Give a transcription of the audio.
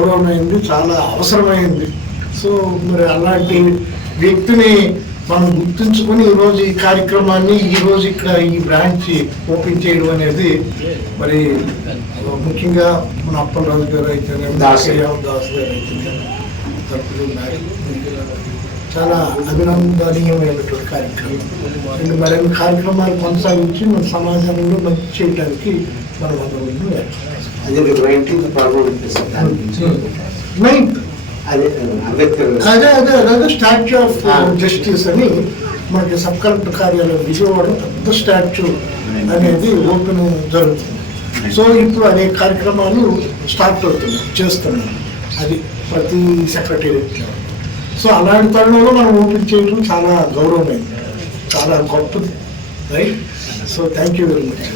గౌరవమైంది, చాలా అవసరమైంది. సో మరి అలాంటి వ్యక్తిని మనం గుర్తుంచుకొని ఈరోజు ఈ కార్యక్రమాన్ని ఈరోజు ఇక్కడ ఈ బ్రాంచ్ ఓపెన్ చేయడం అనేది మరి ముఖ్యంగా మన అప్పలరాజు గారు అయితేనే, దాస్ గారు అయితేనే చాలా అభినందనీయమైనటువంటి కార్యక్రమం. అండ్ మరిన్ని కార్యక్రమాలు కొనసాగించి మన సమాజంలో మంచి చేయడానికి మనం అందరం అదే స్టాచ్యూ ఆఫ్ జస్టిస్ అని మనకి సబ్ కలెక్టర్ కార్యాలయం విజయవాడ పెద్ద స్టాచ్యూ అనేది ఓపెన్ జరుగుతుంది. సో ఇప్పుడు అనేక కార్యక్రమాలు స్టార్ట్ అవుతున్నాయి, చేస్తున్నాం అది ప్రతి సెక్రటేరియట్లో. సో అలాంటి తరుణంలో మనం ఓపెన్ చేయడం చాలా గౌరవమైంది, చాలా గొప్పది, right? So thank you very much.